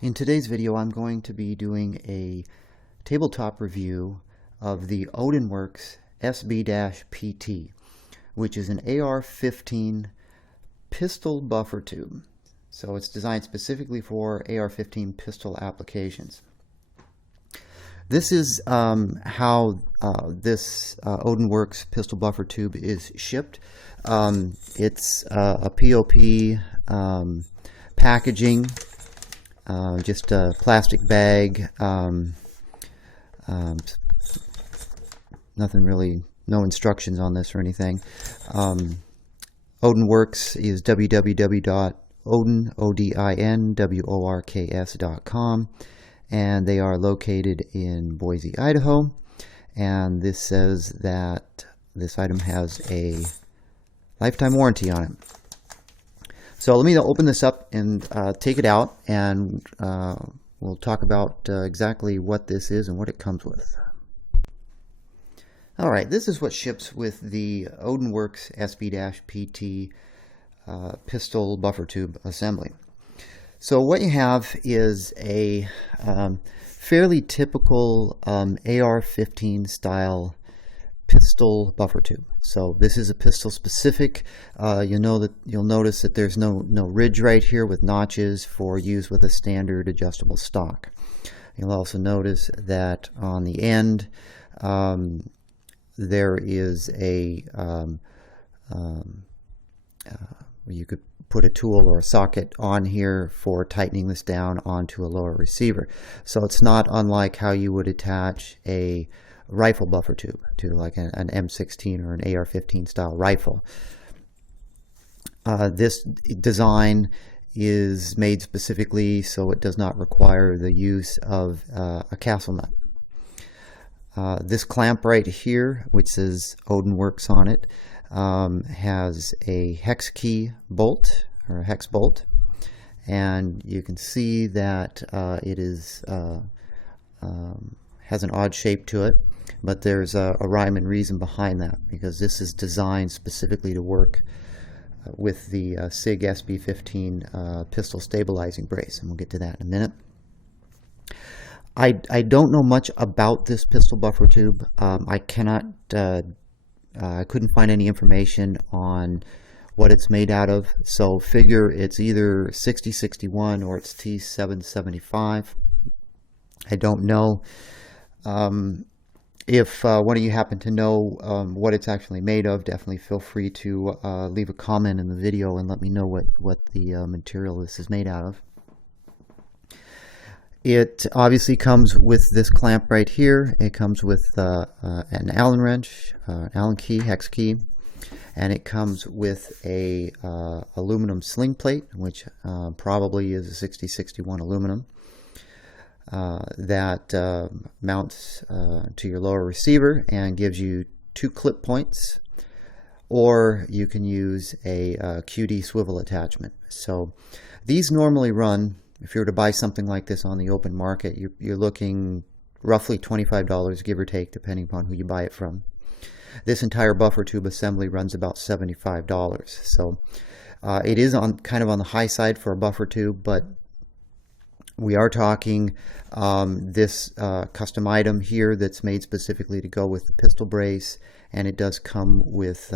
In today's video, I'm going to be doing a tabletop review of the Odin SB-PT, which is an AR15 pistol buffer tube. So it's designed specifically for AR15 pistol applications. This is how this Odin pistol buffer tube is shipped. It's a POP packaging. Just a plastic bag, nothing really, no instructions on this or anything. Odin is www.odinworks.com, and they are located in Boise, Idaho. And this says that this item has a lifetime warranty on it. So let me open this up and take it out, and we'll talk about exactly what this is and what it comes with. Alright, this is what ships with the Odin SB-PT pistol buffer tube assembly. So what you have is a fairly typical AR-15 style pistol buffer tube. So this is a pistol specific. You'll notice that there's no ridge right here with notches for use with a standard adjustable stock. You'll also notice that on the end there is a you could put a tool or a socket on here for tightening this down onto a lower receiver. So it's not unlike how you would attach a rifle buffer tube to like an M16 or an AR-15 style rifle. This design is made specifically so it does not require the use of a castle nut. This clamp right here, which says Odin Works on it, has a hex key bolt or a hex bolt, and you can see that it is has an odd shape to it. But there's a rhyme and reason behind that, because this is designed specifically to work with the Sig SB15 pistol stabilizing brace, and we'll get to that in a minute. I don't know much about this pistol buffer tube. I couldn't find any information on what it's made out of, so figure it's either 6061 or it's T775. I don't know. If one of you happen to know what it's actually made of, definitely feel free to leave a comment in the video and let me know what the material this is made out of. It obviously comes with this clamp right here. It comes with an Allen wrench, Allen key, hex key, and it comes with a aluminum sling plate, which probably is a 6061 aluminum. That mounts to your lower receiver and gives you 2 clip points, or you can use a QD swivel attachment. So these normally run, if you were to buy something like this on the open market, you're looking roughly $25, give or take, depending upon who you buy it from. This entire buffer tube assembly runs about $75. So it is kind of on the high side for a buffer tube, but we are talking this custom item here that's made specifically to go with the pistol brace, and it does come with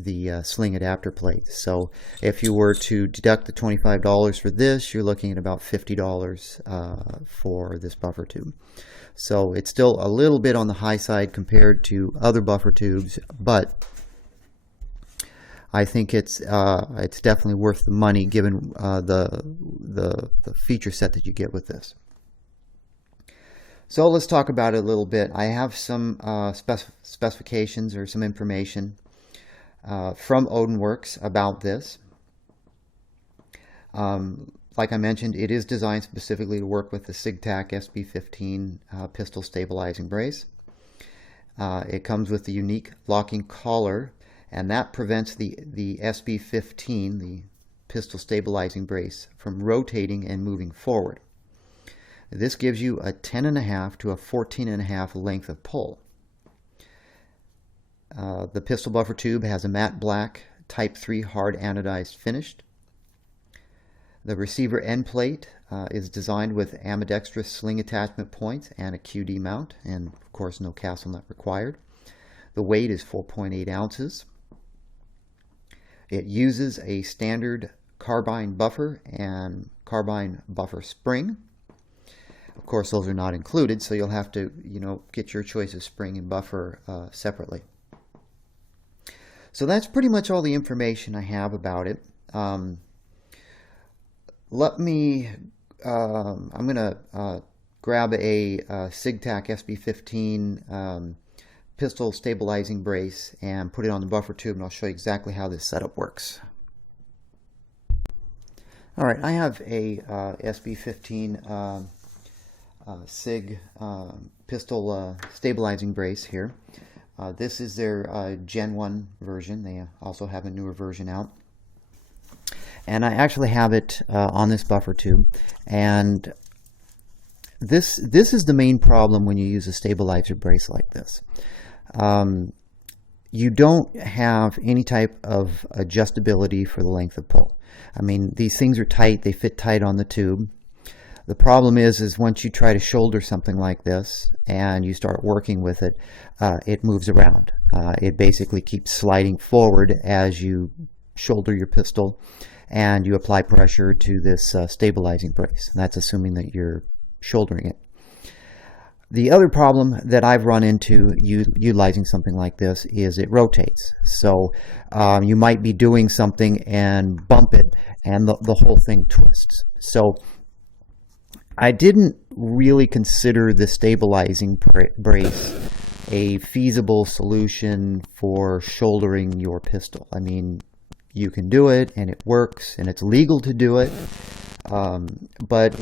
the sling adapter plate. So if you were to deduct the $25 for this, you're looking at about $50 for this buffer tube. So it's still a little bit on the high side compared to other buffer tubes, but I think it's definitely worth the money given the feature set that you get with this. So let's talk about it a little bit. I have some specifications or some information from Odin about this. Like I mentioned, it is designed specifically to work with the Sig Sauer SB15 pistol stabilizing brace. It comes with the unique locking collar, and that prevents the SB15, the pistol stabilizing brace, from rotating and moving forward. This gives you a 10.5 to a 14.5 length of pull. The pistol buffer tube has a matte black Type 3 hard anodized finish. The receiver end plate is designed with ambidextrous sling attachment points and a QD mount, and of course no castle nut required. The weight is 4.8 ounces. It uses a standard carbine buffer and carbine buffer spring. Of course, those are not included, so you'll have to, get your choice of spring and buffer separately. So that's pretty much all the information I have about it. I'm going to grab a Sig Sauer SB15 pistol stabilizing brace and put it on the buffer tube, and I'll show you exactly how this setup works. Alright, I have a SB15 Sig pistol stabilizing brace here. This is their Gen 1 version. They also have a newer version out. And I actually have it on this buffer tube. And this is the main problem when you use a stabilizer brace like this. You don't have any type of adjustability for the length of pull. I mean, these things are tight, they fit tight on the tube. The problem is once you try to shoulder something like this and you start working with it, it moves around. It basically keeps sliding forward as you shoulder your pistol and you apply pressure to this stabilizing brace. And that's assuming that you're shouldering it. The other problem that I've run into utilizing something like this is it rotates. So you might be doing something and bump it and the whole thing twists. So I didn't really consider the stabilizing brace a feasible solution for shouldering your pistol. I mean, you can do it and it works and it's legal to do it. But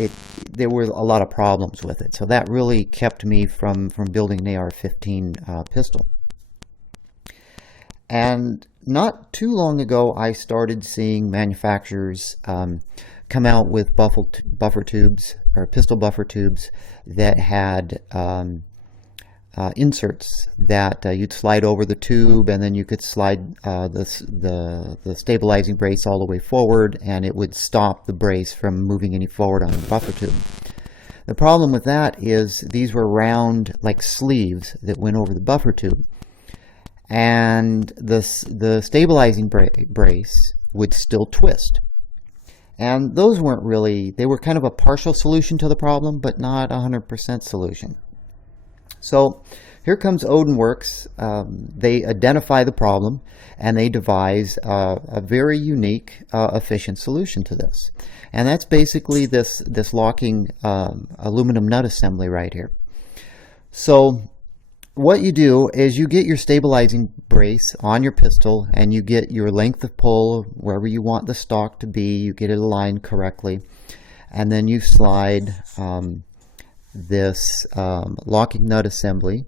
there were a lot of problems with it. So that really kept me from building an AR15 pistol. And not too long ago, I started seeing manufacturers come out with buffer tubes or pistol buffer tubes that had inserts that you'd slide over the tube, and then you could slide the stabilizing brace all the way forward, and it would stop the brace from moving any forward on the buffer tube. The problem with that is these were round like sleeves that went over the buffer tube, and the stabilizing brace would still twist. And those weren't really, they were kind of a partial solution to the problem, but not 100% solution. So here comes Odin Works. They identify the problem and they devise a very unique, efficient solution to this. And that's basically this locking aluminum nut assembly right here. So what you do is you get your stabilizing brace on your pistol and you get your length of pull wherever you want the stock to be. You get it aligned correctly. And then you slide this locking nut assembly.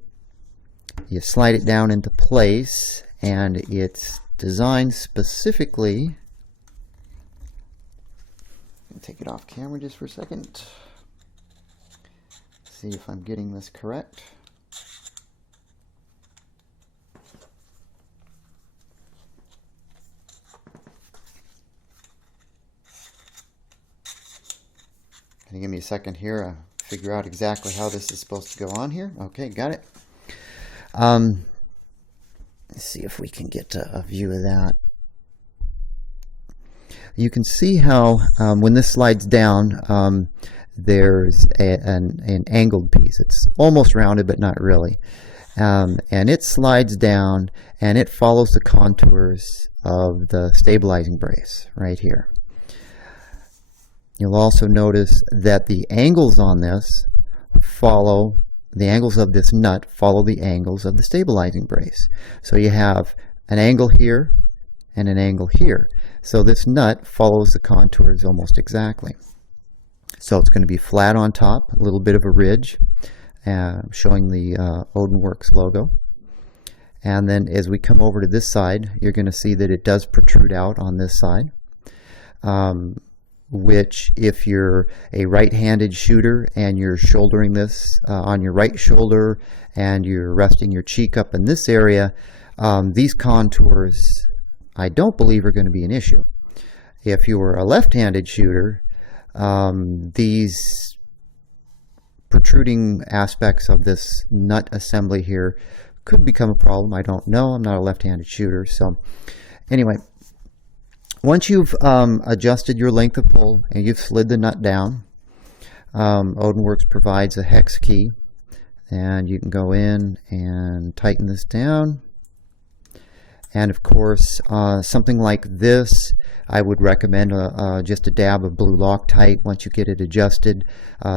You slide it down into place, and it's designed specifically. Take it off camera just for a second. See if I'm getting this correct. Can you give me a second here? Figure out exactly how this is supposed to go on here. Okay, got it. Let's see if we can get a view of that. You can see how when this slides down, there's an angled piece. It's almost rounded, but not really. And it slides down, and it follows the contours of the stabilizing brace right here. You'll also notice that the angles on this follow, the angles of this nut follow the angles of the stabilizing brace. So you have an angle here and an angle here. So this nut follows the contours almost exactly. So it's going to be flat on top, a little bit of a ridge, showing the Odin Works logo. And then as we come over to this side, you're going to see that it does protrude out on this side. Which, if you're a right-handed shooter and you're shouldering this on your right shoulder and you're resting your cheek up in this area, these contours I don't believe are going to be an issue. If you were a left-handed shooter These protruding aspects of this nut assembly here could become a problem. I don't know. I'm not a left-handed shooter. So anyway, once you've adjusted your length of pull and you've slid the nut down, Odinworks provides a hex key, and you can go in and tighten this down. And of course, something like this, I would recommend just a dab of blue Loctite. Once you get it adjusted,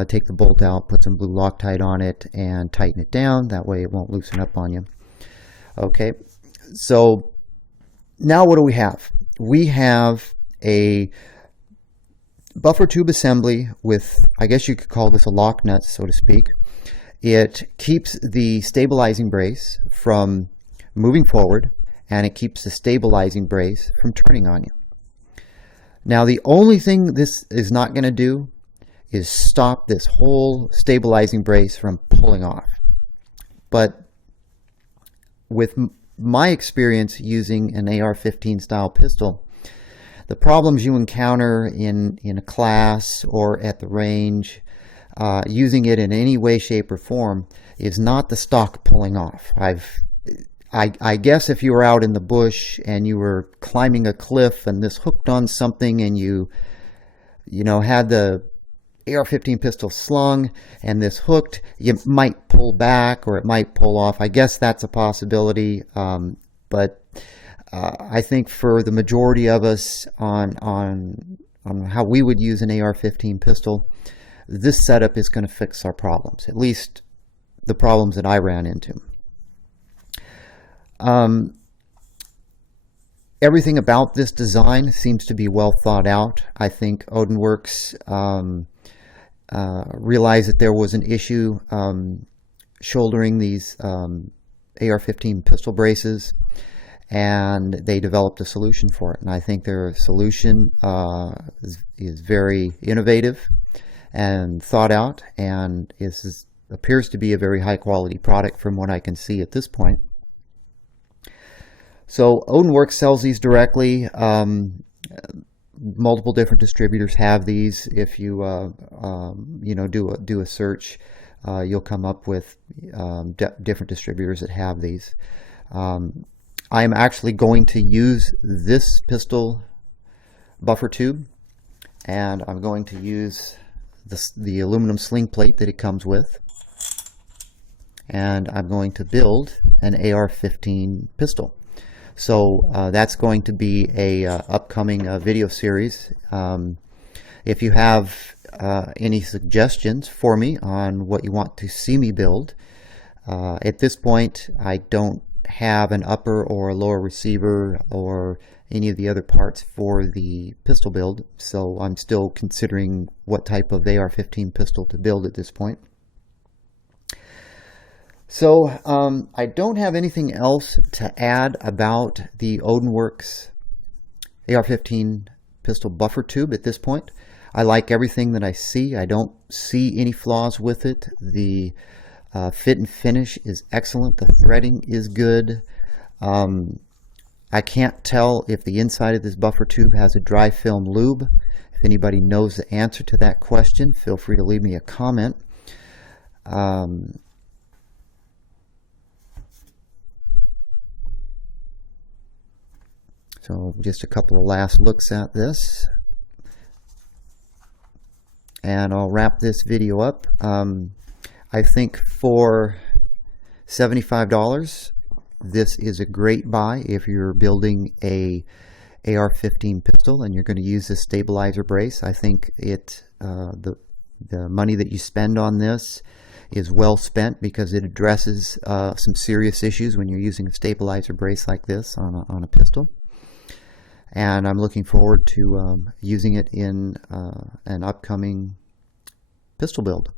take the bolt out, put some blue Loctite on it, and tighten it down. That way it won't loosen up on you. Okay, so now what do we have? We have a buffer tube assembly with, I guess you could call this a lock nut, so to speak. It keeps the stabilizing brace from moving forward, and it keeps the stabilizing brace from turning on you. Now, the only thing this is not going to do is stop this whole stabilizing brace from pulling off. But with my experience using an AR-15 style pistol, the problems you encounter in a class or at the range, using it in any way, shape, or form, is not the stock pulling off. I guess if you were out in the bush and you were climbing a cliff and this hooked on something, and you had the AR-15 pistol slung and this hooked, you might pull back or it might pull off. I guess that's a possibility, but I think for the majority of us on how we would use an AR-15 pistol, this setup is going to fix our problems, at least the problems that I ran into. Everything about this design seems to be well thought out. I think Odinworks realized that there was an issue shouldering these AR-15 pistol braces, and they developed a solution for it. And I think their solution is very innovative and thought out, and appears to be a very high quality product from what I can see at this point. So Odinworks sells these directly. Multiple different distributors have these. If you do a search, you'll come up with different distributors that have these. I am actually going to use this pistol buffer tube, and I'm going to use the aluminum sling plate that it comes with, and I'm going to build an AR-15 pistol. So that's going to be a upcoming video series. If you have any suggestions for me on what you want to see me build, at this point I don't have an upper or a lower receiver or any of the other parts for the pistol build, so I'm still considering what type of AR-15 pistol to build at this point. So I don't have anything else to add about the Odinworks AR-15 pistol buffer tube at this point. I like everything that I see. I don't see any flaws with it. The fit and finish is excellent. The threading is good. I can't tell if the inside of this buffer tube has a dry film lube. If anybody knows the answer to that question, feel free to leave me a comment. So just a couple of last looks at this, and I'll wrap this video up. I think for $75, this is a great buy if you're building a AR-15 pistol and you're going to use this stabilizer brace. I think the money that you spend on this is well spent, because it addresses some serious issues when you're using a stabilizer brace like this on a pistol. And I'm looking forward to using it in an upcoming pistol build.